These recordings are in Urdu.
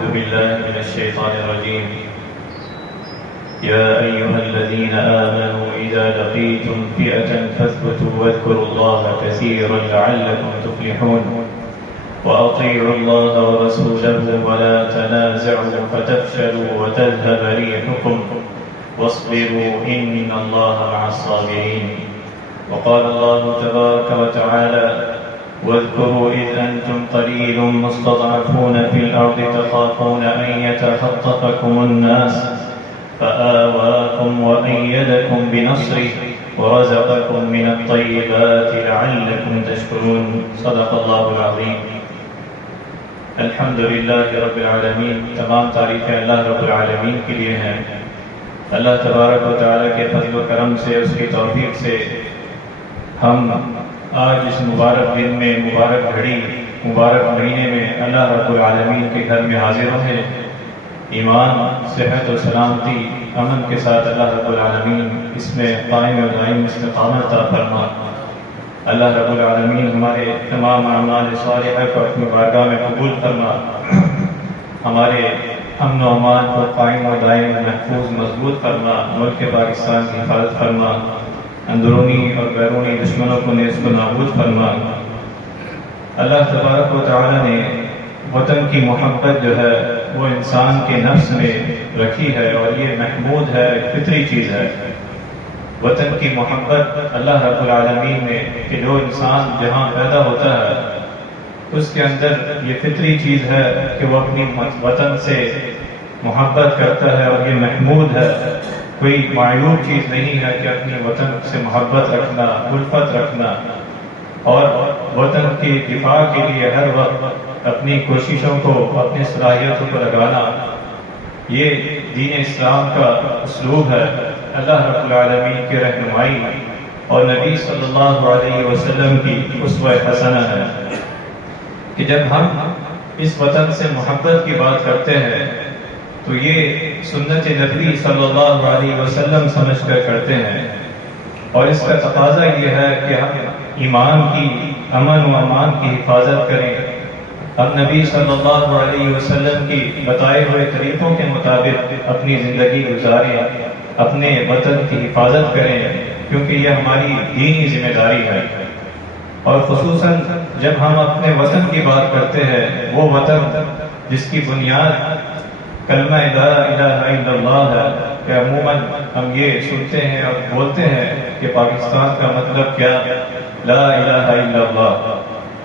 أعوذ بالله من الشيطان الرجيم. يا أيها الذين آمنوا إذا لقيتم فئة فاثبتوا واذكروا الله كثيرا لعلكم تفلحون وأطيعوا الله ورسوله ولا تنازعوا فتفشلوا وتذهب ريحكم واصبروا إن الله مع الصابرين. وقال الله تبارك وتعالى: واذكروا إذ أنتم قليل مستضعفون في الأرض تخافون أن يتخطفكم الناس فآواكم وأيدكم بنصره ورزقكم من الطيبات لعلكم تشكرون. صدق اللہ العظیم. الحمدللہ رب العالمین. تمام تعریفیں اللہ رب العالمین کے لیے ہیں. اللہ تبارک و تعالیٰ کے فضل و کرم سے، اس کی توفیق سے ہم آج اس مبارک دن میں، مبارک گھڑی، مبارک مہینے میں اللہ رب العالمین کے گھر میں حاضر ہیں. ایمان، صحت و سلامتی، امن کے ساتھ اللہ رب العالمین اس میں قائم و دائم استقامت عطا فرما. اللہ رب العالمین ہمارے تمام اعمال صالحہ کو اپنی بارگاہ میں قبول فرما. ہمارے امن و امان کو قائم و دائم محفوظ مضبوط فرما. ملک پاکستان کی حفاظت فرما. اندرونی اور بیرونی دشمنوں کو نیز و نابود فرما. اللہ تبارک و تعالیٰ نے وطن کی محبت جو ہے وہ انسان کے نفس میں رکھی ہے، اور یہ محمود ہے، فطری چیز ہے. وطن کی محبت اللہ رب العالمین نے کہ جو انسان جہاں پیدا ہوتا ہے اس کے اندر یہ فطری چیز ہے کہ وہ اپنی وطن سے محبت کرتا ہے، اور یہ محمود ہے. کوئی معیوب چیز نہیں ہے کہ اپنی وطن سے محبت رکھنا، الفت رکھنا، اور وطن کی دفاع کے لیے ہر وقت اپنی کوششوں کو، اپنی صلاحیتوں کو لگانا. یہ دین اسلام کا اسلوب ہے، اللہ رب العالمین کی رہنمائی اور نبی صلی اللہ علیہ وسلم کی اسوہ حسنہ ہے کہ جب ہم اس وطن سے محبت کی بات کرتے ہیں تو یہ سنت نبی صلی اللہ علیہ وسلم سمجھ کر کرتے ہیں. اور اس کا تقاضا یہ ہے کہ ہم ایمان کی، امن و امان کی حفاظت کریں. ہم نبی صلی اللہ علیہ وسلم کی بتائے ہوئے طریقوں کے مطابق اپنی زندگی گزاریں، اپنے وطن کی حفاظت کریں، کیونکہ یہ ہماری دینی ذمہ داری ہے. اور خصوصاً جب ہم اپنے وطن کی بات کرتے ہیں، وہ وطن جس کی بنیاد کلمہ لا الہ الا اللہ ہے، کہ عموماً ہم یہ سنتے ہیں اور بولتے ہیں کہ پاکستان کا مطلب کیا؟ لا الہ الا اللہ،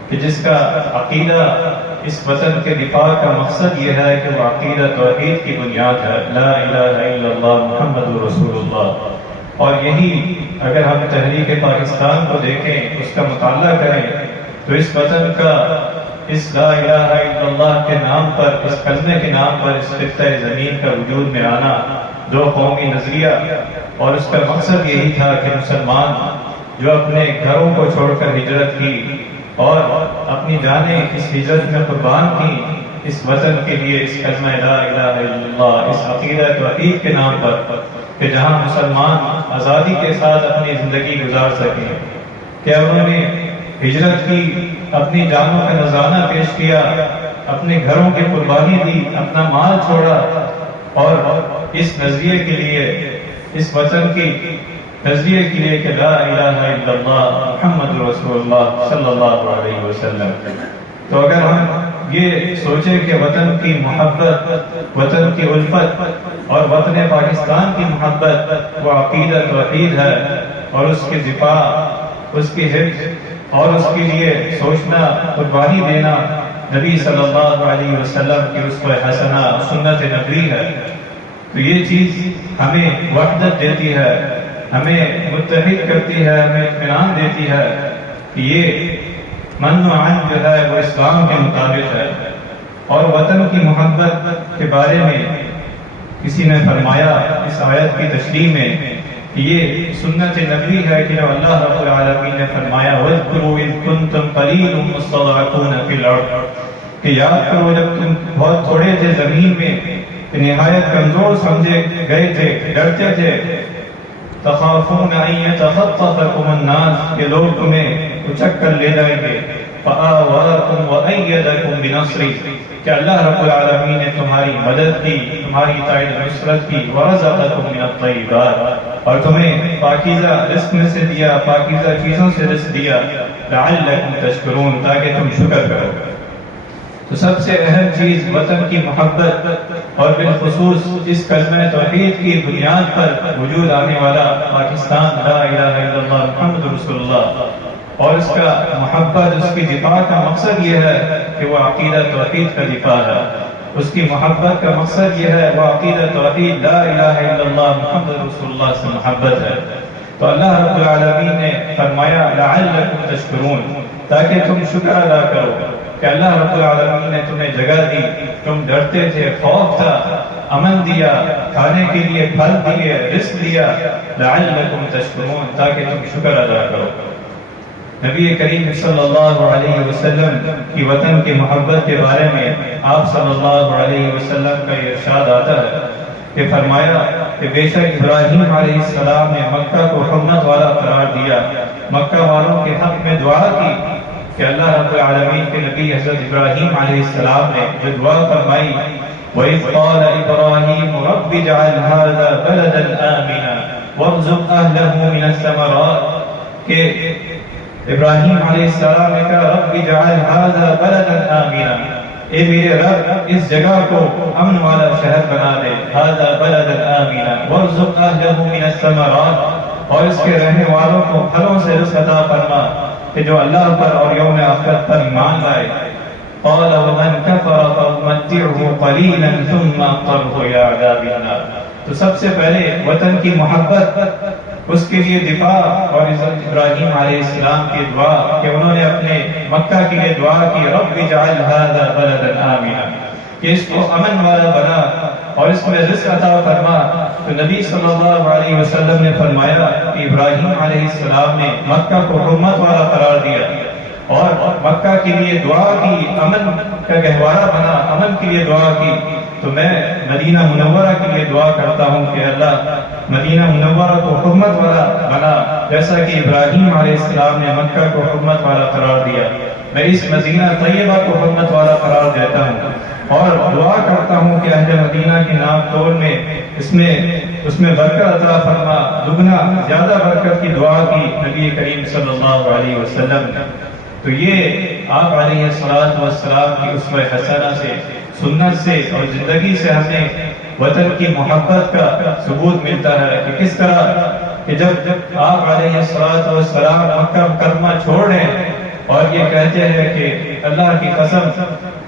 کہ جس کا عقیدہ اس وطن کے دفاع کا مقصد یہ ہے کہ وہ عقیدہ توحید کی بنیاد ہے، لا الہ الا اللہ محمد رسول اللہ. اور یہی اگر ہم تحریک پاکستان کو دیکھیں، اس کا مطالعہ کریں، تو اس وطن کا، اس لا الہ الا اللہ کے نام پر، اس کلمے کے نام پر اس خطہ زمین کا وجود میں آنا، دو قومی نظریہ، اور اس کا مقصد یہی تھا کہ مسلمان جو اپنے گھروں کو چھوڑ کر ہجرت کی اور اپنی جانیں اس ہجرت میں قربان کی اس وطن کے لیے، اس کلمہ لا الہ الا اللہ، اس عقیدہ توحید کے نام پر، کہ جہاں مسلمان آزادی کے ساتھ اپنی زندگی گزار سکیں. کہ انہوں نے ہجرت کی، اپنی جانوں کا نذرانہ پیش کیا، اپنے گھروں کی قربانی دی، اپنا مال چھوڑا، اور اس نظریے کے لیے، اس وطن کی نظریے کے لیے کہ لا الہ الا اللہ محمد رسول اللہ صلی اللہ علیہ وسلم. تو اگر ہم یہ سوچیں کہ وطن کی محبت، وطن کی الفت اور وطن پاکستان کی محبت وہ عقیدہ توحید ہے، اور اس کی دفاع، اس کی حفظ اور اس کے لیے سوچنا، قربانی دینا نبی صلی اللہ علیہ وسلم کی اسوہ حسنہ سنت نبوی ہے، تو یہ چیز ہمیں وحدت دیتی ہے، ہمیں متحد کرتی ہے، ہمیں اطمینان دیتی ہے کہ یہ من و عن جو ہے وہ اسلام کے مطابق ہے. اور وطن کی محبت کے بارے میں کسی نے فرمایا اس آیت کی تشریح میں کہ یہ سنت نبوی ہے کہ جو اللہ رب العالمین نے فرمایا وَاذْكُرُوا إِذْ كُنْتُمْ قَلِيلٌ مُسْتَضْعَفُونَ فِي الْأَرْضِ، کہ یاد کرو جب تم بہت تھوڑے تھے زمین میں، نہایت کمزور سمجھے گئے تھے، ڈرتے تھے. تخافون ان يتخطفكم الناس، کہ لوگ تمہیں اچک کر لے جائیں گے. فآواکم وأیدکم بنصری، کہ اللہ رب العالمین نے تمہاری مدد کی، تمہاری تائید نصرت کی، ورزقکم من الطیبات، اور تمہیں پاکیزہ رزق میں سے دیا، پاکیزہ چیزوں سے رزق دیا، لعلکم تشکرون، تاکہ تم شکر کرو۔ تو سب سے اہم چیز وطن کی محبت، اور بالخصوص اس کلمہ توحید کی بنیاد پر وجود آنے والا پاکستان، لا الہ الا اللہ محمد رسول اللہ، اور اس کا محبت، اس کی دفاع کا مقصد یہ ہے کہ وہ عقیدہ توحید کا دفاع ہے، اس کی محبت کا مقصد یہ ہے وہ عقیدہ توحید لا الہ الا اللہ محمد رسول اللہ سے محبت ہے۔ تو اللہ رب العالمین نے فرمایا لعلکم تشکرون، تاکہ تم شکر ادا کرو کہ اللہ رب العالمین نے تمہیں جگہ دی، تم ڈرتے تھے، خوف تھا، امن دیا، کھانے کے لیے پھل دیے، رزق دیا، لعلکم تشکرون، تاکہ تم شکر ادا کرو۔ نبی کریم صلی اللہ علیہ وسلم کی وطن کی محبت کے بارے میں آپ صلی اللہ علیہ وسلم کا یہ ارشاد آتا ہے کہ فرمایا کہ بے شک ابراہیم علیہ السلام نے مکہ کو حرمت والا قرار دیا، مکہ والوں کے حق میں دعا کی کہ اللہ رب العالمین کے نبی حضرت ابراہیم علیہ السلام نے جو دعا فرمائی، وَإِذْ قَالَ إِبْرَاهِيمُ رَبِّ اجْعَلْ هَٰذَا بَلَدًا آمِنًا وَارْزُقْ أَهْلَهُ مِنَ الثَّمَرَاتِ، کہ ابراہیم علیہ السلام نے کہا رب اجعل هذا بلدا آمنا، اے میرے رب اس جگہ کو امن والا شہر بنا دے، هذا بلدا آمنا وارزق اهله من الثمرات، اور اس کے رہنے والوں کو پھلوں سے رزق عطا فرما کہ جو اللہ پر اور یوم آخرت پر ایمان لائے۔ قال ومن كفر فأمتعه قليلا ثم أضطره إلى عذاب النار۔ تو سب سے پہلے وطن کی محبت، اس کے لیے دفاع، اور حضرت ابراہیم علیہ السلام کی دعا کہ انہوں نے اپنے مکہ کے لیے دعا کی رب اجعل هذا بلدا آمنا، کہ اس کو امن والا بنا اور اس میں رزق عطا فرما۔ تو نبی صلی اللہ علیہ وسلم نے فرمایا کہ ابراہیم علیہ السلام نے مکہ کو حرمت والا قرار دیا اور مکہ کے لیے دعا کی، امن کا گہوارہ بنا، امن کے لیے دعا کی۔ تو میں مدینہ منورہ کے لیے دعا کرتا ہوں کہ اللہ مدینہ منورہ کو حرمت والا بنا، جیسا کہ ابراہیم علیہ السلام نے مکہ کو حرمت والا قرار دیا۔ میں اس مدینہ طیبہ کو حرمت والا قرار دیتا ہوں اور دعا کرتا ہوں کہ اہل مدینہ کی نام توڑ میں اس میں برکت عطا فرما، دگنا زیادہ برکت کی دعا کی نبی کریم صلی اللہ علیہ وسلم نے۔ تو یہ آپ علیہ السلام کی اسوہ حسنہ سے، سنت سے اور زندگی سے ہمیں وطن کی محبت کا ثبوت ملتا ہے کہ کس طرح کہ جب آپ علیہ السلام مکہ مکرمہ چھوڑ رہے ہیں اور یہ کہتے ہیں کہ اللہ کی قسم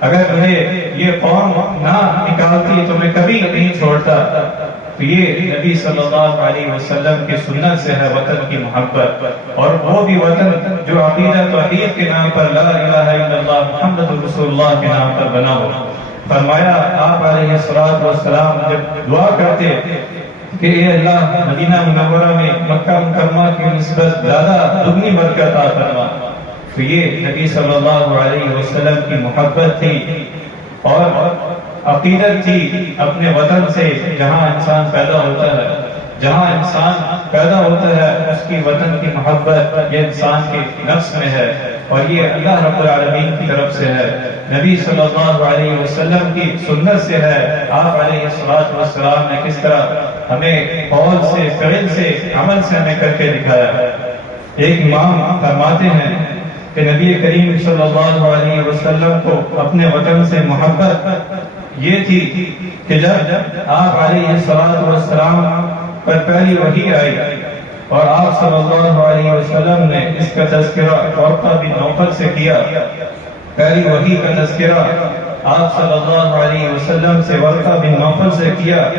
اگر تمہیں یہ قوم نہ نکالتی تو میں کبھی نہیں چھوڑتا۔ تو یہ نبی صلی اللہ علیہ وسلم کی سنت سے ہے وطن کی محبت، اور وہ بھی وطن جو عقیدہ توحید کے نام پر، لا الہ الا اللہ محمد رسول اللہ کے نام پر بنا ہو۔ فرمایا آپ علیہ السلام جب دعا کرتے کہ اے اللہ مدینہ منورہ میں مکہ مکرمہ کی نسبت زیادہ دگنی برکت عطا فرما، تو یہ نبی صلی اللہ علیہ وسلم کی محبت تھی اور عقیدت تھی اپنے وطن سے، جہاں انسان پیدا ہوتا ہے، جہاں انسان پیدا ہوتا ہے اس کی وطن کی محبت یہ انسان کے نفس میں ہے، اور یہ اللہ رب العالمین کی طرف سے ہے، نبی صلی اللہ علیہ وسلم کی سنت سے ہے۔ آپ علیہ السلام نے کس طرح ہمیں قول سے، فعل سے، عمل سے ہمیں کر کے دکھایا ہے۔ ایک امام فرماتے ہیں کہ نبی کریم صلی اللہ علیہ وسلم کو اپنے وطن سے محبت یہ تھی کہ جب آپ علیہ السلام پر پہلی وحی آئی اور آپ صلی اللہ علیہ وسلم نے اس کا تذکرہ ورقہ بن نوفل سے کیا، پہلی وحی کا تذکرہ آپ صلی اللہ علیہ وسلم سے ورقہ بن نوفل سے کیا،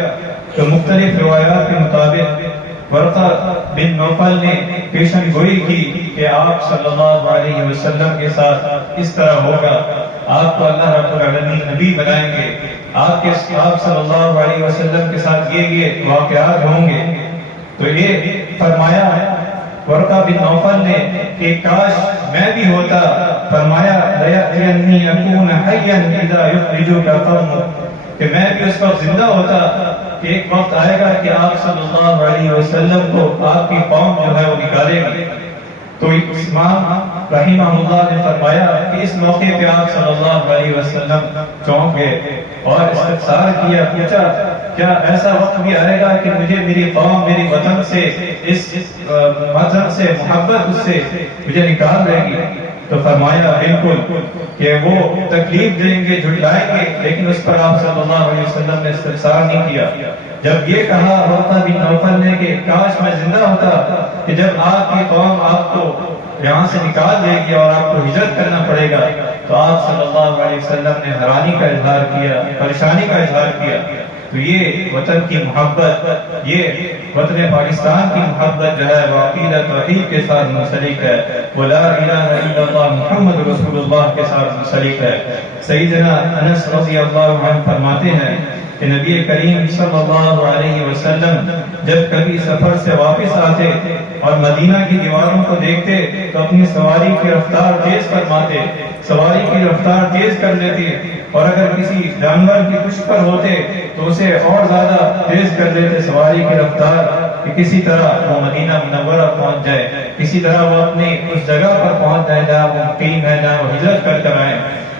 تو مختلف روایات کے مطابق ورقہ بن نوفل نے پیشن گوئی کی کہ آپ صلی اللہ علیہ وسلم کے ساتھ اس طرح ہوگا، آپ کو اللہ رب العالمین نبی بنائیں گے، آپ صلی اللہ علیہ وسلم کے ساتھ یہ واقعات ہوں گے۔ تو یہ فرمایا ورقہ بن نوفل نے کہ کاش میں بھی ہوتا، فرمایا لَيَأْتِيَنِّي أَكُونَ حَيًّا إِذَا يُخْرِجُكَ قَوْمُكَ، کہ میں بھی اس وقت زندہ ہوتا کہ ایک وقت آئے گا کہ آپ صلی اللہ علیہ وسلم کو آپ کی قوم جو ہے وہ نکالے گی۔ تو امام رحمہ اللہ نے فرمایا کہ اس موقع پہ آپ صلی اللہ علیہ وسلم چونک گئے اور استفسار کیا، پوچھا کیا ایسا وقت بھی آئے گا کہ مجھے میری قوم میری وطن سے اس مذہب سے محبت اس سے مجھے نکال دے گی؟ تو فرمایا بالکل کہ وہ تکلیف دیں گے، جھٹلائیں گے، لیکن اس پر آپ صلی اللہ علیہ وسلم نے استفسار نہیں کیا۔ جب یہ کہا ورقہ بن نوفل نے کہ کاش میں زندہ ہوتا کہ جب آپ کی قوم آپ کو یہاں سے نکال دے گی اور آپ کو ہجرت کرنا پڑے گا، تو آپ صلی اللہ علیہ وسلم نے حیرانی کا اظہار کیا، پریشانی کا اظہار کیا۔ تو یہ وطن کی محبت، یہ وطن پاکستان کی محبت جو ہے وہ عقیدہ توحید کے ساتھ منسلک ہے، وہ لا الہ الا اللہ محمد رسول اللہ کے ساتھ منسلک ہے۔ سیدنا انس رضی اللہ عنہ فرماتے ہیں کہ نبی کریم صلی اللہ علیہ وسلم جب کبھی سفر سے واپس آتے اور مدینہ کی دیواروں کو دیکھتے تو اپنی سواری کی رفتار تیز فرماتے، سواری کی رفتار تیز کر لیتے، اور اگر کسی جانور کی پشت پر ہوتے تو اسے اور زیادہ تیز کر دیتے سواری کی رفتار، کہ کسی طرح وہ مدینہ منورہ پہنچ جائے، کسی طرح وہ اپنی اس جگہ پر پہنچ جائے جہاں وہ مقیم ہے، جہاں وہ ہجرت کر کر آئے۔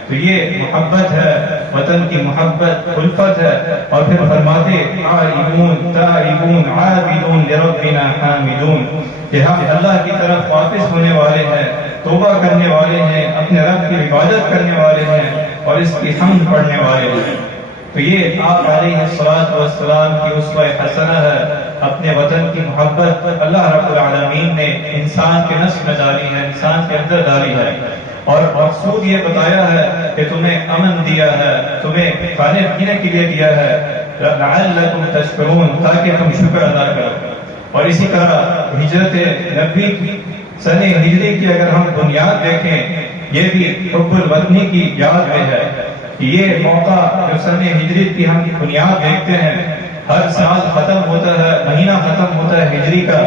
تو یہ محبت ہے، وطن کی محبت، الفت ہے۔ اور پھر فرماتے آئبون تائبون عابدون لربنا حامدون، کہ ہم اللہ کی طرف واپس ہونے والے ہیں، توبہ کرنے والے ہیں، اپنے رب کی عبادت کرنے والے ہیں اور اس کی حمد پڑھنے والے ہیں۔ تو یہ آپ علیہ الصلوۃ والسلام کی اسوہ حسنہ ہے۔ اپنے وطن کی محبت اللہ رب العالمین نے انسان کے نفس میں ڈالی ہے، انسان کے اندر ڈالی ہے، اور مقصود یہ بتایا ہے کہ تمہیں امن دیا ہے، تمہیں کھانے پینے کے لیے دیا ہے، لعلکم تشکرون، تاکہ تم شکر ادا کرو۔ اور اسی طرح ہجرت نبی کی سن ہجری کی اگر ہم بنیاد دیکھیں، یہ بھی حب الوطنی کی یاد میں ہے۔ یہ موقع جو سن ہجری کی ہم بنیاد دیکھتے ہیں، ہر سال ختم ہوتا ہے، مہینہ ختم ہوتا ہے ہجری کا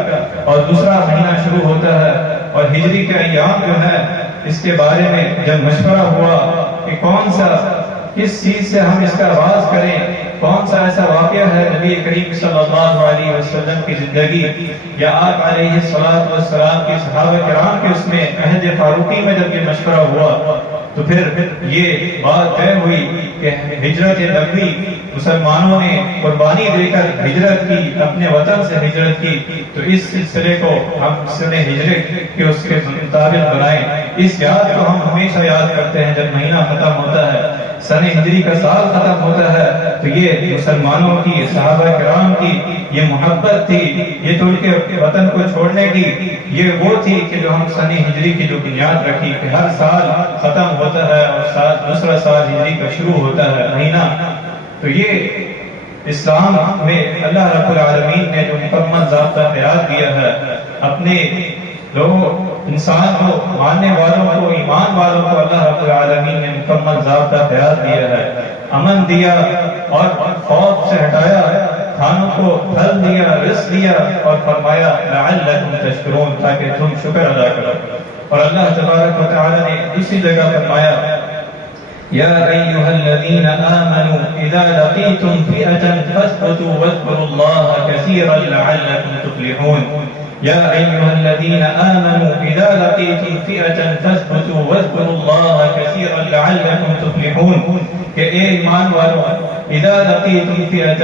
اور دوسرا مہینہ شروع ہوتا ہے، اور ہجری کے ایام جو ہے اس کے بارے میں جب مشورہ ہوا کہ کون سا کس چیز سے ہم اس کا آغاز کریں، کون سا ایسا واقعہ ہے نبی کریم صلی اللہ علیہ وسلم کی زندگی یا آپ علیہ الصلوۃ والسلام کی صحابہ کرام کے اس میں عہد فاروقی میں جب یہ مشورہ ہوا تو پھر یہ بات طے ہوئی کہ ہجرت نبوی، مسلمانوں نے قربانی دے کر ہجرت کی، اپنے وطن سے ہجرت کی، تو اس سلسلے کو ہم سن ہجرت کے اس کے مطابق بنائیں۔ اس یاد کو ہم ہمیشہ یاد کرتے ہیں جب مہینہ ختم ہوتا ہے، سن ہجری کا سال ختم ہوتا ہے، تو یہ مسلمانوں کی، صحابہ کرام کی یہ محبت تھی، یہ تو ان کے وطن کو چھوڑنے کی یہ وہ تھی کہ جو ہم سن ہجری کی جو بنیاد رکھی کہ ہر سال ختم ہوتا ہے اور دوسرا سال ہجری کا شروع ہوتا ہے مہینہ۔ تو یہ اسلام میں اللہ رب العالمین نے جو مکمل ضابطہ خیرات دیا ہے، اپنے لوگوں انسان کو، ماننے والوں کو، ایمان والوں کو اللہ رب العالمین نے مکمل ضابطہ خیرات دیا ہے، امن دیا اور خوف سے ہٹایا، کھانوں کو پھل دیا، رزق دیا، اور فرمایا لعلکم تشکرون، تاکہ تم شکر ادا کرو۔ اور اللہ تبارک و تعالی نے دوسری جگہ فرمایا یا ایھا الذین آمنوا اذا لقیتم فئة فاثبتوا واذکروا اللہ کثیرا لعلکم تفلحون۔ یا ایھا الذین آمنوا اذا لقیتم فئة فاثبتوا واذکروا اللہ کثیرا لعلکم تفلحون، کہ اے ایمان والو، اذا لقیتم فئة،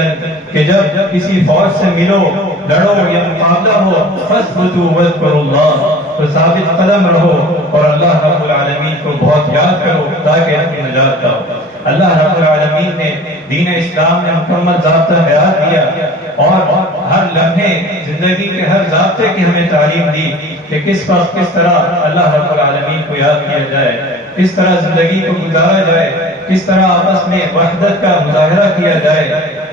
کہ جب کسی فوج سے ملو، لڑو یا مقابلہ ہو، فاثبتوا واذکروا اللہ، تو ثابت قدم رہو اور اللہ رب العالمین کو بہت یاد کرو تاکہ اپنی نجات پاؤ۔ اللہ رب العالمین نے دین اسلام میں مکمل ضابطہ خیرات دیا اور ہر لمحے زندگی کے ہر ضابطے کی ہمیں تعلیم دی کہ کس وقت کس طرح اللہ رب العالمین کو یاد کیا جائے، کس طرح زندگی کو گزارا جائے، کس طرح آپس میں وحدت کا مظاہرہ کیا جائے۔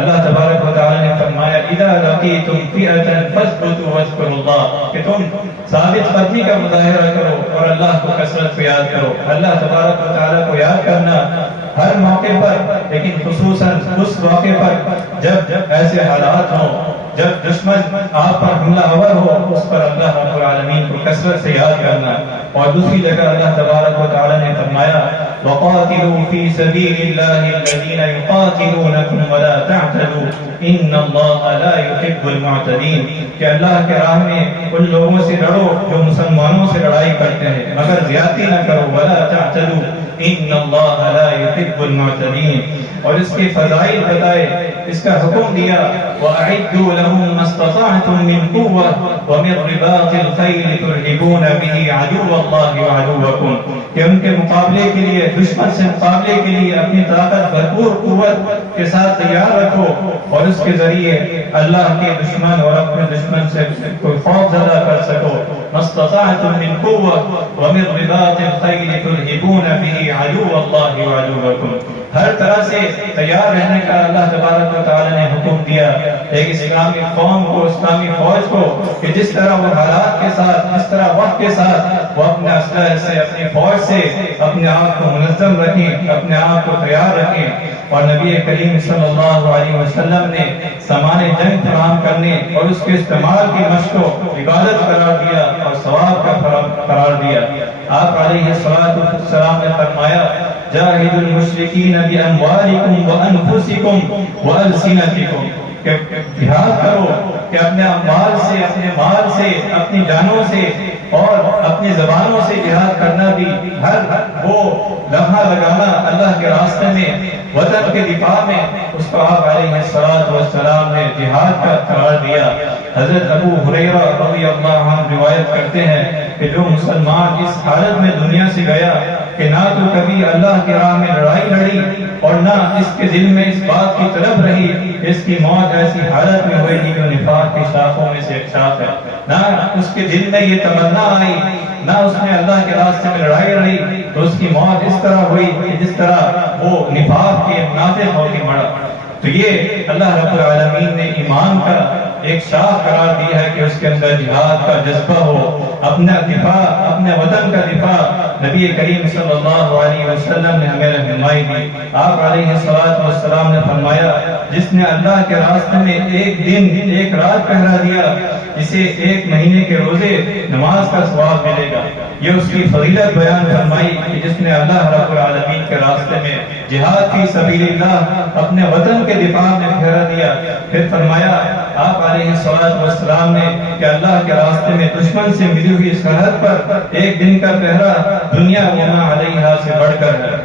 اللہ تبارک و تعالی نے فرمایا اذا لقیتم فئة فاثبتوا واذکروا اللہ، کہ تم ثابت قدمی کا مظاہرہ کرو اور اللہ کو کثرت سے یاد کرو۔ اللہ تبارک و تعالی کو یاد کرنا ہر موقع پر، لیکن خصوصاً اس موقع پر جب ایسے حالات ہوں، جب دشمن آپ پر حملہ آور ہو، اس پر اللہ رب العالمین کو کثرت سے یاد کرنا۔ اور دوسری جگہ اللہ تبارک و تعالی نے فرمایا وقاتلوا في سبيل الله الذين يقاتلونكم ولا تعتدوا ان اللہ لا يحب المعتدین، کہ اللہ کے راہ میں ان لوگوں سے لڑو جو مسلمانوں سے لڑائی کرتے ہیں، مگر زیادتی نہ کرو، ولا تعتدوا ان اللہ لا يحب المعتدین۔ اور اس کے فضائل بتائے، اس کا حکم دیا وَأَعِدُّوا لَهُم مَّا اسْتَطَعْتُم مِّن قُوَّةٍ وَمِن رِّبَاطِ الْخَيْلِ تُرْهِبُونَ بِهِ عَدُوَّ اللَّهِ وَعَدُوَّكُمْ، کہ ان کے مقابلے کے لیے، دشمن سے مقابلے کے لیے اپنی طاقت بھرپور قوت کے ساتھ تیار رکھو، اور اس کے ذریعے اللہ کے دشمن اور اپنے دشمن سے کوئی خوف زدہ کر سکو۔ مَا اسْتَطَعْتُم مِّن قُوَّةٍ وَمِن رِّبَاطِ الْخَيْلِ تُرْهِبُونَ بِهِ عَدُوَّ اللَّهِ وَعَدُوَّكُمْ، ہر طرح سے تیار رہنے کا اللہ تبارک و تعالی نے حکم دیا ایک اسلامی قوم کو، اسلامی فوج کو، کہ جس طرح وہ حالات کے ساتھ، جس طرح وقت کے ساتھ وہ اپنے اسلحے سے، اپنی فوج سے اپنے آپ کو منظم رکھیں، اپنے آپ کو تیار رکھیں۔ اور نبی کریم صلی اللہ علیہ وسلم نے سامان جنگ فراہم کرنے اور اس کے استعمال کی مشق کو عبادت قرار دیا اور ثواب کا قرار دیا۔ آپ علیہ السلام نے فرمایا جاہدوا المشرکین باموالکم وانفسکم والسنتکم، کہ جہاد کرو، کہ اپنے اموال سے، اپنے مال سے، اپنی جانوں سے اور اپنی زبانوں سے جہاد کرنا بھی، ہر وہ لمحہ لگانا اللہ کے راستے میں، وطن کے دفاع میں، اس کو آپ علیہ السلام نے جہاد کا قرار دیا۔ حضرت ابو ہریرہ رضی اللہ عنہ روایت کرتے ہیں کہ جو مسلمان اس حالت میں دنیا سے گیا کہ نہ تو کبھی اللہ کی راہ میں لڑائی لڑی اور نہ اس کے دل میں اس بات کی طلب رہی، اس کی موت ایسی حالت میں ہوئی جو نفاق کی شاخوں میں سے ایک شاخ ہے، نہ اس کے دل میں یہ تمنا آئی، نہ اس نے اللہ کے راستے میں لڑائی لڑی، تو اس کی موت اس طرح ہوئی کہ جس طرح وہ نفاق کے منافق ہو کے مڑا۔ تو یہ اللہ رب العالمین نے ایمان کا ایک شاخ قرار دیا ہے کہ اس کے اندر جہاد کا جذبہ ہو، اپنا دفاع، اپنے وطن کا دفاع۔ نبی کریم صلی اللہ علیہ وسلم نے ہمیں رہنمائی دی۔ آپ علیہ السلام نے فرمایا جس نے اللہ کے راستے میں ایک دن ایک رات پہرا دیا اسے ایک مہینے کے روزے نماز کا ثواب ملے گا۔ یہ اس کی فضیلت بیان فرمائی کہ جس نے اللہ رب العالمین کے راستے میں جہاد فی سبیل اللہ اپنے وطن کے دفاع میں پھیرا دیا۔ پھر فرمایا آپ علیہ السلام نے کہ اللہ کے راستے میں دشمن سے ملی ہوئی سرحد پر ایک دن کا پہرا دنیا وما علیہا سے بڑھ کر ہے،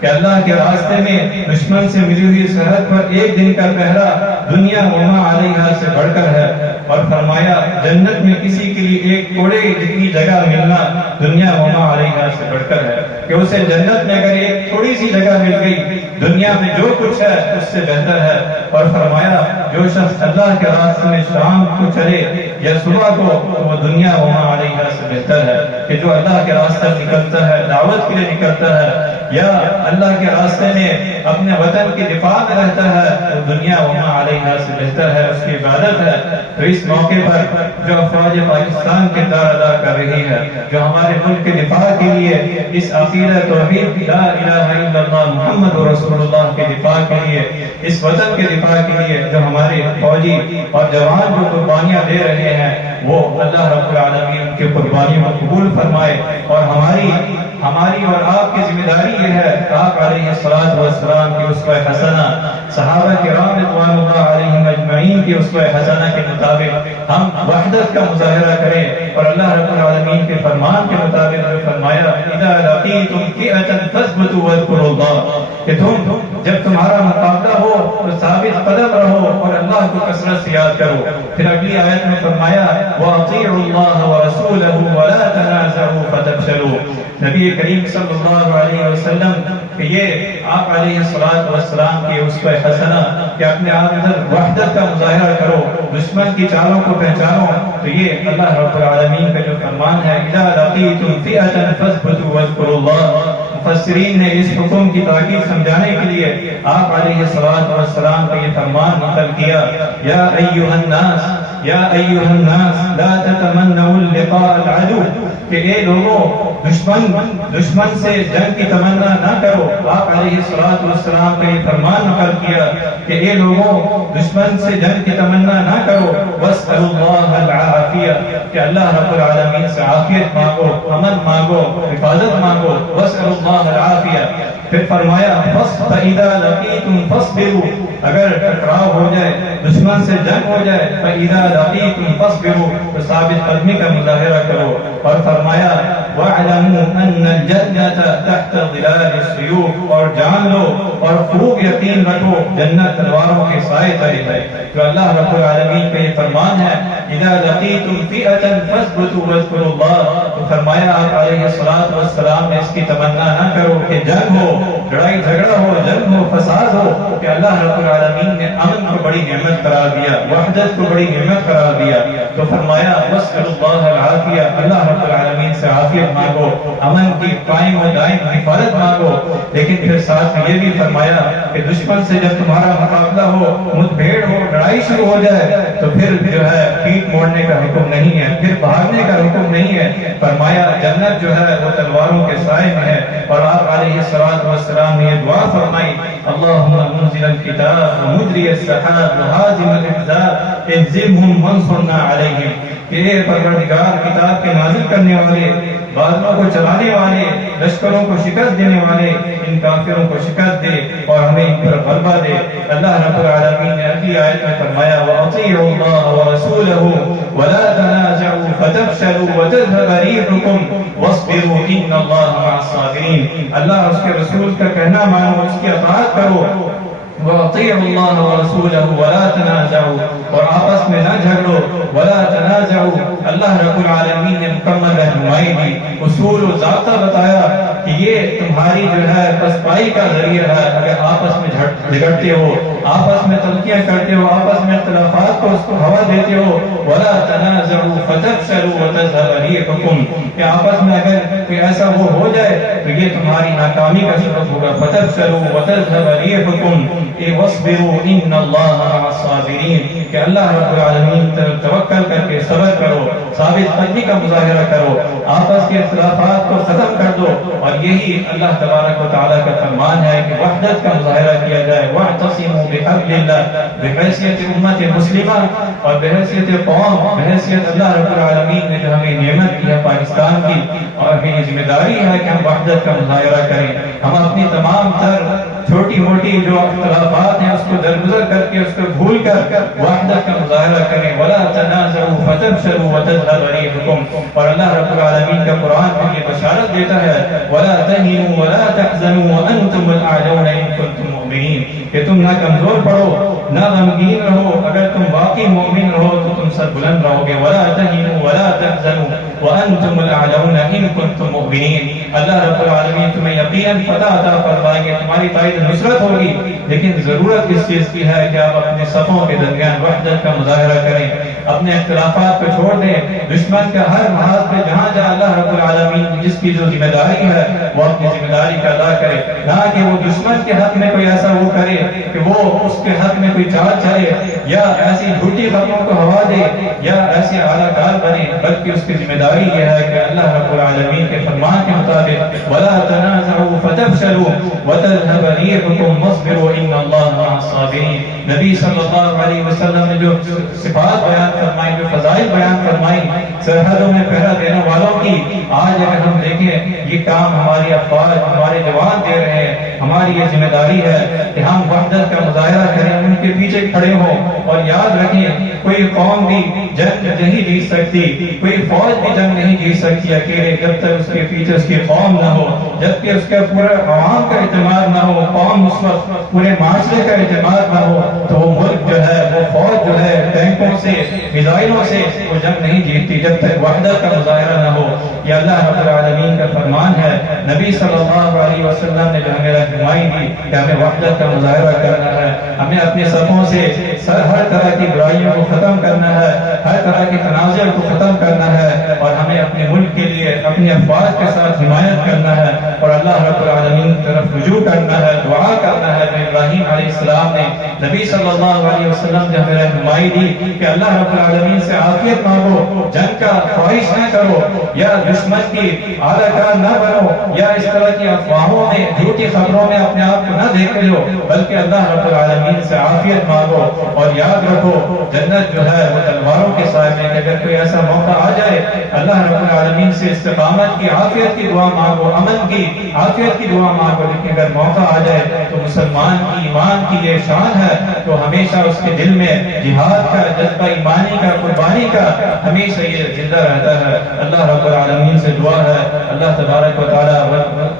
کہ اللہ کے راستے میں دشمن سے ملی ہوئی سرحد پر ایک دن کا پہرا دنیا وما علیہا سے بڑھ کر ہے۔ اور فرمایا جنت میں کسی کے لیے ایک کوڑے جتنی جگہ ملنا دنیا وما علیہا سے بڑھ کر ہے، کہ اسے جنت میں اگر ایک تھوڑی سی جگہ مل گئی دنیا میں جو کچھ ہے اس سے بہتر ہے۔ اور فرمایا جو شخص اللہ کے راستے میں شام کو چلے یا صبح کو تو وہ دنیا وما علیہا سے بہتر ہے، کہ جو اللہ کے راستے میں نکلتا ہے، دعوت کے لیے نکلتا ہے یا اللہ کے راستے میں اپنے وطن کے دفاع میں رہتا ہے تو دنیا وما علیہا سے بہتر ہے، اس کی عبادت ہے۔ تو اس موقع پر جو افواج پاکستان کردار ادا کر رہی ہے، جو ہمارے ملک کے دفاع کے لیے اس عقیدہ توحید لا الہ الا اللہ محمد رسول اللہ کے دفاع کے لیے، اس وطن کے دفاع کے لیے جو ہمارے فوجی اور جوان جو قربانیاں دے رہے ہیں، وہ اللہ رب العالمین ان کی قربانیوں کو قبول فرمائے۔ اور ہماری اور آپ کی ذمہ داری یہ ہے کہ آپ علیہ السلام کی اسوہ حسنہ، صحابہ کرام رضوان اللہ علیہم اجمعین کی اسوہ حسنہ کے مطابق ہم وحدت کا مظاہرہ کریں، اور اللہ رب العالمین کے فرمان کے مطابق جو فرمایا اذا لقیتم فئۃ فاثبتوا واذکروا اللہ، کہ تم جب تمہارا مقابلہ ہو تو ثابت قدم رہو اور اللہ کو کثرت سے یاد کرو۔ پھر اگلی آیت میں فرمایا واطیعوا اللہ ورسولہ ولا تنازعوا فتفشلوا۔ نبی کریم صلی اللہ علیہ وسلم کہ یہ آپ علیہ السلام کی اسوہ حسنہ کہ اپنے آپ ادھر وحدت کا مظاہرہ کرو، دشمن کی چالوں کو پہچانو، تو یہ اللہ رب العالمین کا جو فرمان ہے اذا لقیتم فئۃ فاثبتوا واذکروا اللہ۔ مفسرین نے اس حکم کی تاکید سمجھانے کے لیے آپ علیہ السلام کا یہ فرمان نقل کیا یا ایھا الناس لا تتمنوا لقاء العدو، کہ اے لوگوں دشمن سے جنگ کی تمنا نہ کرو۔ آپ علیہ السلام کا یہ فرمان نقل کیا کہ اے لوگوں دشمن سے جنگ کی تمنا نہ کرو، واسألوا اللہ العافیہ، کہ کہ اللہ رب العالمین سے عافیت مانگو، امن مانگو، حفاظت مانگو، واسألوا اللہ العافیہ۔ پھر فرمایا فَإِذَا لَقِيتُمْ فَاصْبِرُوا، اگر ٹکراؤ ہو جائے، دشمن سے جنگ ہو جائے، فَإِذَا لَقِيتُمْ فَاصْبِرُوا، تو ثابت قدمی کا مظاہرہ کرو۔ اور فرمایا وَاعْلَمُوا أَنَّ الْجَنَّةَ تَحْتَ ظِلَالِ السُّيُوفِ، اور جان لو اور خوب یقین رکھو جنت تلواروں کے سائے تلے ہے۔ تو اللہ رب العالمین کا یہ فرمان ہے اذا لقیتم فئة فاثبتوا واذکروا اللہ، تو فرمایا آپ علیہ السلام نے اس کی تمنا نہ کرو کہ جنگ ہو، لڑائی جھگڑا ہو، جنگ ہو، فساد ہو، کہ اللہ رب العالمین نے امن کو بڑی نعمت قرار دیا، وحدت کو بڑی نعمت قرار دیا۔ تو فرمایا واسألوا اللہ العافیہ، اللہ رب العالمین سے عافیت مانگو، امن کی قائم و دائم حفاظت مانگو۔ لیکن پھر ساتھ میں یہ بھی فرمایا کہ دشمن سے جب تمہارا مقابلہ ہو، مدبھیڑ ہو، لڑائی شروع ہو جائے، تو پھر جو ہے پیٹ موڑنے کا حکم نہیں ہے، پھر بھاگنے کا حکم نہیں ہے۔ فرمایا جنت جو ہے وہ تلواروں کے سائے میں ہے۔ اور آپ علیہ السلام نے یہ دعا فرمائی اللہم منزل الکتاب ومجری السحاب وہازم الاحزاب اہزمہم وانصرنا علیہم، کہ اے پروردگار کتاب کے نازل کرنے والے، بادلوں کو چلانے والے، لشکروں کو شکست دینے والے، ان کافروں کو شکست دے اور ہمیں ان پر غلبہ دے۔ اللہ رب العالمین نے اگلی آیت میں فرمایا وَأَطِيعُوا اللَّهَ وَرَسُولَهُ وَلَا تَنَازَعُوا فَتَفْشَلُوا وَتَذْهَبَ رِيحُكُمْ وَاصْبِرُوا إِنَّ اللَّهَ مَعَ الصَّابِرِينَ۔ اللہ اس کے رسول کا کہنا مانو، اس کی اطاعت کرو۔ وَأَطِيعُوا اللَّهَ وَرَسُولَهُ وَلَا تَنَازَعُوا، اور آپس میں نہ جھگڑو، وَلَا تَنَازَعُوا، اللہ رب العالمین نے مکمل رہنمائی دی، اصول و ضابطہ بتایا کہ یہ تمہاری جو ہے پسپائی کا ذریعہ ہے۔ اگر آپس میں جھگڑتے ہو، آپس میں تلخیاں کرتے ہو، آپس میں اختلافات کو اس کو ہوا دیتے ہو، وَلَا تَنَازَعُوا فَتَفْشَلُوا وَتَذْهَبَ رِيحُكُمْ، کہ آپس میں اگر کوئی ایسا وہ ہو جائے تو یہ تمہاری ناکامی کا سبب ہوگا۔ فَتَفْشَلُوا وَتَذْهَبَ رِيحُكُمْ وَاصْبِرُوا إِنَّ اللَّهَ مَعَ الصَّابِرِينَ، کہ اللہ رب العالمین توکل کر کے صبر کرو، ثابت قدمی کا مظاہرہ کرو، آپس کے اختلافات کو ختم کر دو۔ اور یہی اللہ تبارک و تعالیٰ کا فرمان ہے کہ وحدت کا مظاہرہ کیا جائے۔ وَاعْتَصِمُوا بِحَبْلِ اللَّهِ، بحیثیت امت مسلمہ اور بحیثیت قوم، بحیثیت اللہ رب العالمین نے جو ہمیں نعمت کی ہے پاکستان کی، اور ہمیں یہ ذمہ داری ہے کہ ہم وحدت کا مظاہرہ کریں۔ ہم اپنی تمام تر چھوٹی موٹی جو اختلافات ہیں اس کو درگزر کر کے، اس کو بھول کر وحدت کا مظاہرہ کریں۔ وَلَا تَنَازَعُوا فَتَفْشَلُوا وَتَذْهَبَ رِيحُكُمْ، اور اللہ رب العالمین کا قرآن میں یہ بشارت دیتا ہے وَلَا تَهِنُوا وَلَا تَحْزَنُوا وَأَنْتُمُ الْأَعْلَوْنَ إِن كُنتُم مُؤْمِنِينَ، کہ تم نہ کمزور پڑو، نہ غمگین رہو، اگر تم واقعی مومن رہو تو تم سر بلند رہو گے۔ وَلَا تَهِنُوا وَلَا تَحْزَنُوا وَأَنْتُمُ الْأَعْلَوْنَ إِن كُنتُم مُؤْمِنِينَ، اللہ رب العالمین تمہیں یقیناً فتح عطا فرمائیں گے، تمہاری تائید نصرت ہوگی، لیکن ضرورت اس چیز کی ہے کہ آپ اپنے صفوں کے درمیان وحدت کا مظاہرہ کریں، اپنے اختلافات کو چھوڑ دیں، دشمن کا ہر محاذ پہ جہاں جہاں اللہ رب العالمین جس کی جو ذمہ داری ہے وہ اپنی ذمہ داری کا ادا کرے، نہ کہ وہ دشمن کے حق میں کوئی ایسا وہ کرے کہ وہ اس کے حق میں کوئی چال چلے یا ایسی جھوٹی خبروں کو ہوا دے یا ایسے اعلیٰ کار بنے، بلکہ اس کی ذمہ داری یہ ہے کہ اللہ رب العالمین کے فرمان کے مطابق وَلَا تَنَازَعُوا فَتَفْشَلُوا وَتَذْهَبَ رِيحُكُمْ وَاصْبِرُوا إِنَّ اللَّهَ مَعَ الصَّابِرِينَ۔ نبی صلی اللہ علیہ وسلم نے جو صفات بیان فرمائی، جو فضائل بیان فرمائی سرحدوں میں پہرا دینے والوں کی، آج اگر ہم دیکھیں یہ کام ہماری افواج، ہمارے جوان دے رہے ہیں، ہماری یہ ذمہ داری ہے کہ ہم وحدت کا مظاہرہ کریں، ان کے پیچھے کھڑے ہوں، اور یاد رکھیں کوئی قوم بھی جنگ نہیں جیت سکتی، کوئی فوج بھی جنگ نہیں جیت سکتی اکیلے، جب تک اس کے پیچھے اس کی قوم نہ ہو، جب کہ اس کا پورا عوام کا اعتماد نہ ہو، قوم اس وقت پورے معاشرے کا اعتماد نہ ہو، تو وہ ملک جو ہے، وہ فوج جو ہے، ٹینکوں سے، میزائلوں سے وہ جنگ نہیں جیتتی جب تک وحدت کا مظاہرہ نہ ہو۔ یہ اللہ رب العالمین کا فرمان ہے۔ نبی صلی اللہ علیہ وسلم نے جو ہمیں رہنمائی دی کہ ہمیں وحدت کا مظاہرہ کرنا ہے، ہمیں اپنے صفوں سے ہر طرح کی برائیوں کو ختم کرنا ہے، ہر طرح کے تنازع کو ختم کرنا ہے، اور ہمیں اپنے ملک کے لیے اپنی افواج کے ساتھ حمایت کرنا ہے، اور اللہ رب العالمین کی طرف رجوع کرنا ہے، دعا کرنا ہے۔ جو ابراہیم علیہ السلام نے نبی صلی اللہ علیہ وسلم نے ہمیں رہنمائی دی کہ اللہ رب العالمین سے عافیت مانگو، جنگ کا خواہش نہ کرو، یا دشمن کی اعلیٰ کار نہ بنو، یا اس طرح کی افواہوں میں، جھوٹی خبروں میں اپنے آپ کو نہ دیکھ لو، بلکہ اللہ رب العالمین سے عافیت مانگو۔ اور یاد رکھو جنت جو ہے وہ تلواروں کے ساتھ ہے کہ اگر کوئی ایسا موقع آ جائے اللہ رب العالمین سے استقامت کی عافیت کی دعا مانگو، امن کی عافیت کی دعا مانگو، لیکن اگر موقع آ جائے تو مسلمان کی ایمان کی یہ شان ہے تو ہمیشہ اس کے دل میں جہاد کا جذبہ ایمانی کا قربانی کا ہمیشہ یہ زندہ رہتا ہے۔ اللہ رب العالمین سے دعا ہے اللہ تبارک و تعالی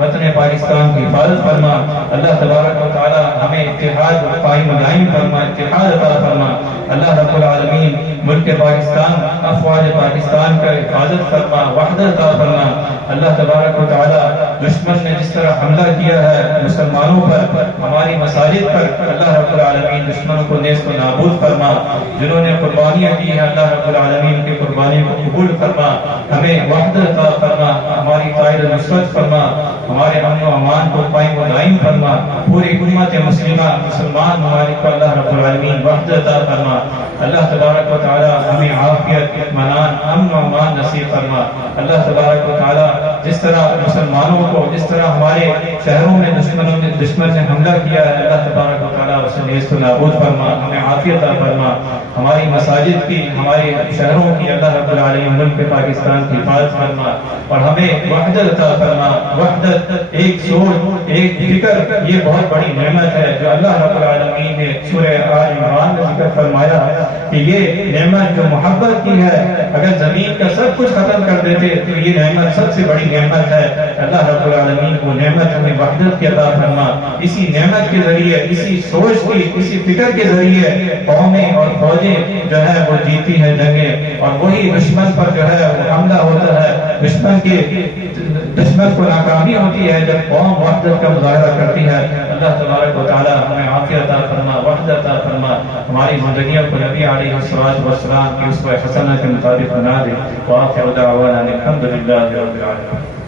وطن پاکستان کی حفاظت فرما، اللہ تبارک و تعالی ہمیں اتحاد قائم و دائم فرما، اتحاد عطا فرما۔ اللہ رب العالمین ملک پاکستان افواج پاکستان کا حفاظت فرما، وحدت عطا فرما۔ اللہ تبارک و تعالی دشمن نے جس طرح حملہ کیا ہے مسلمانوں پر، ہماری مساجد پر، اللہ رب العالمین دشمن کو نیست و نابود فرما۔ جنہوں نے قربانیاں کی ہیں اللہ رب العالمین کی قربانی کو قبول فرما، ہمیں وحدت عطا فرما، ہماری قائد نصرت فرما، ہمارے امن و امان کو قائم و دائم فرما۔ پوری امت مسلمہ مسلمان ممالک کو اللہ رب العالمین وحدت عطا فرما۔ اللہ تبارک و تعالی ہمیں عافیت، اطمینان، امن و امان نصیب فرما۔ اللہ تبارک و تعالی جس طرح مسلمانوں کو، جس طرح ہمارے شہروں میں دشمن نے حملہ کیا ہے اللہ تبارک و تعالی اسے نیست و نابود فرما، ہمیں عافیت عطا فرما۔ ہماری مساجد کی، ہمارے شہروں کی اللہ رب العالمین ملک پاکستان کی حفاظت فرما اور ہمیں وحدت عطا فرما۔ وحدت، ایک سوچ، ایک فکر، یہ بہت بڑی نعمت ہے جو اللہ رب العالمین نے سورہ آل عمران میں ذکر فرمایا کہ یہ نعمت جو محبت کی ہے، اگر زمین کا سب کچھ ختم کر دیتے تو یہ نعمت سب سے بڑی نعمت ہے۔ اللہ رب العالمین کو نعمت ہمیں وحدت کی عطا فرما۔ اسی نعمت کے ذریعے، اسی سوچ کی، اسی فکر کے ذریعے قومیں اور فوجیں جو ہے وہ جیتی ہیں جنگیں، اور وہی دشمن پر جو ہے وہ حملہ ہوتا ہے، دشمن کو ناکامی ہوتی ہے جب قوم وحدت کا مظاہرہ کرتی ہے۔ اللہ تبارک و تعالی ہمیں عافیت عطا فرما، وحدت عطا فرما، ہماری زندگیوں کو نبی علیہ السلام کی اسوہ حسنہ کے مطابق بنا دے۔ وآخر دعوانا الحمد للہ رب العالمین۔